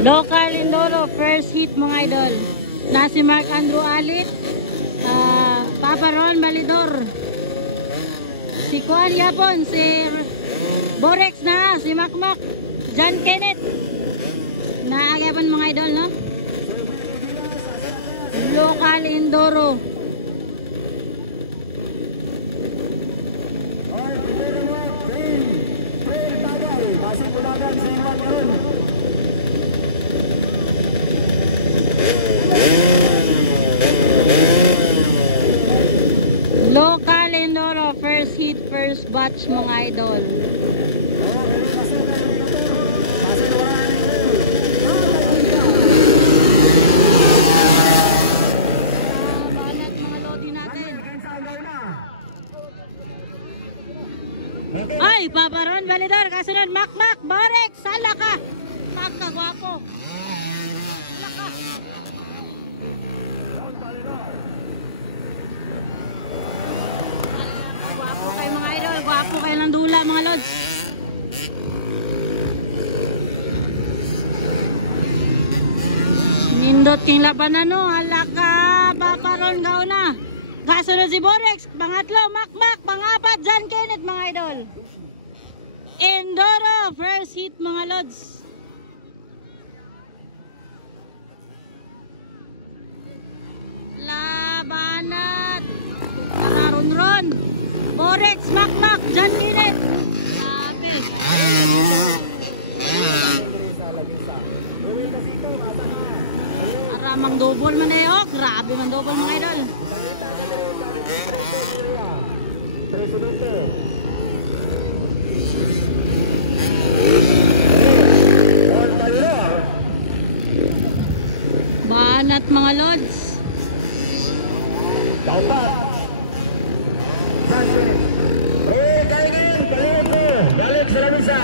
Local Indoro, first hit mga idol. Na si Mark Andrew Alit, Papa Ron Balidor, si Kuan Yapon, si Borex na, si Makmak, John Kenneth. Naagapan mga idol, no? Local Indoro. Local Indoro, first hit, first batch mga idol. Banat mga lodi natin. Ay, Papa Ron Balidor, kasunod Makmak, Borex, sala ka. Pagkagwapo. Sala ka. Gwapo kayo mga idol, gwapo kayo ng dula mga lods. Nindot king labanan no, halaka, Papa Ron gauna. Kasunod si Borex, pangatlo, Makmak, pangapat, John Kenneth mga idol. Indoro, first hit mga lods. Labanat. Ron, Borex, Makmak, John Kenneth. Aramang double man eh, oh. Grabe man double mga idol. Banat mga lods. Balik sa lamisa.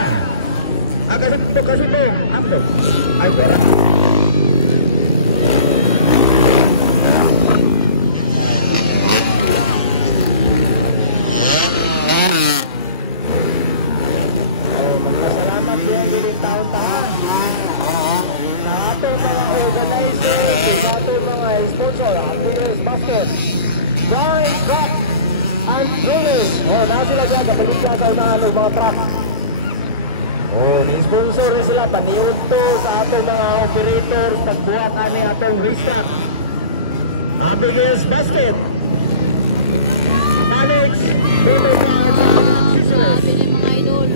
Agad ito kasi ito. Abdo. Ay, pera. Magpasalamat din yung taon-taon sa ating mga organizers, sa ating mga sponsor, Antilles Basket, Drawing Truck and Drillers. Na sila dyan, kapalik siya sa unahan ng mga truck. Ni-sponsor rin sila, paniud to sa ating mga operators, pagbuhat ani atong restock. Antilles Basket, Alex, Bebe, Grabe ni mga idol.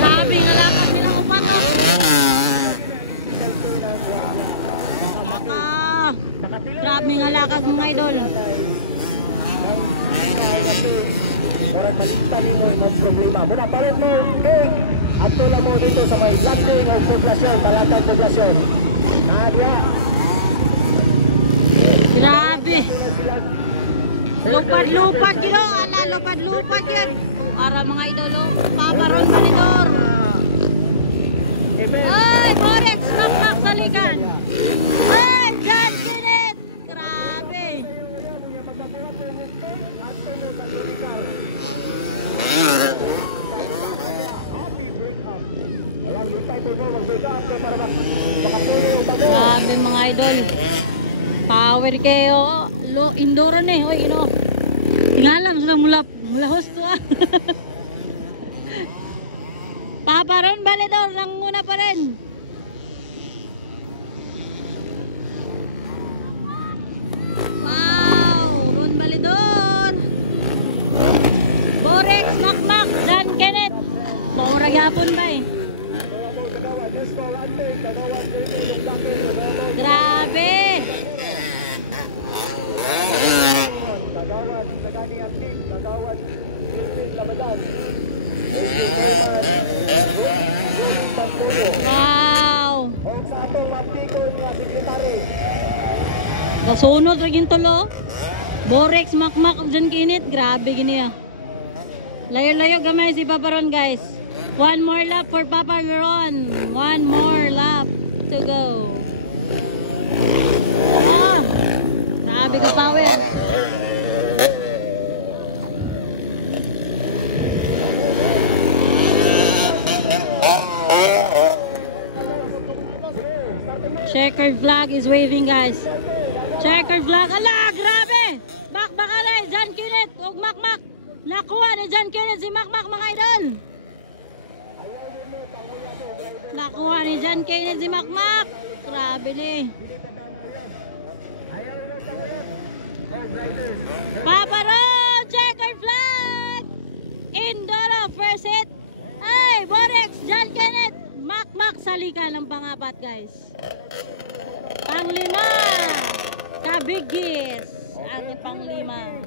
Grabe nga lakad nilang upatos. Grabe nga lakad mga idol. Orang balita nimo may problema. Muna palit mo cake at tula mo dito sa may landing o poblasyon, talatang poblasyon. Nadia. Grabe. Lupad-lupad yun, ala, lupad-lupad yun. Para mga idolo, Papa Ron Balidor. Ay, Borex, Makmak, salikan. Ay, John Kenneth. Grabe. Grabe mga idol. Power kayo. Indoro na eh. Oy, ino. Tingalam sila mula hosto ah. Papa Ron Balidor lang muna pa rin. Wow, Ron Balidor. Borex, Makmak, John Kenneth. Pangurag yapon ba eh. Grabe. Wow. Kasunod rin tulo. Borex, Makmak, John Kenneth. Grabe gini ah. Layo-layo gamay si Papa Ron guys. One more lap for Papa Ron. One more lap to go. Ah, grabe ka power. Checkered flag is waving, guys. Checkered flag. Ala, grabe! Bakbakale, John Kenneth, ug Makmak. Nakuha ni John Kenneth si Makmak, mga idol. Nakuha ni John Kenneth si Makmak. Grabe ni. Papa Ron, checkered flag. Indolo, first hit. Ay, Borex, John Kenneth, Makmak, salika ng pangapat, guys. Panglima, Kabigis, ang panglima.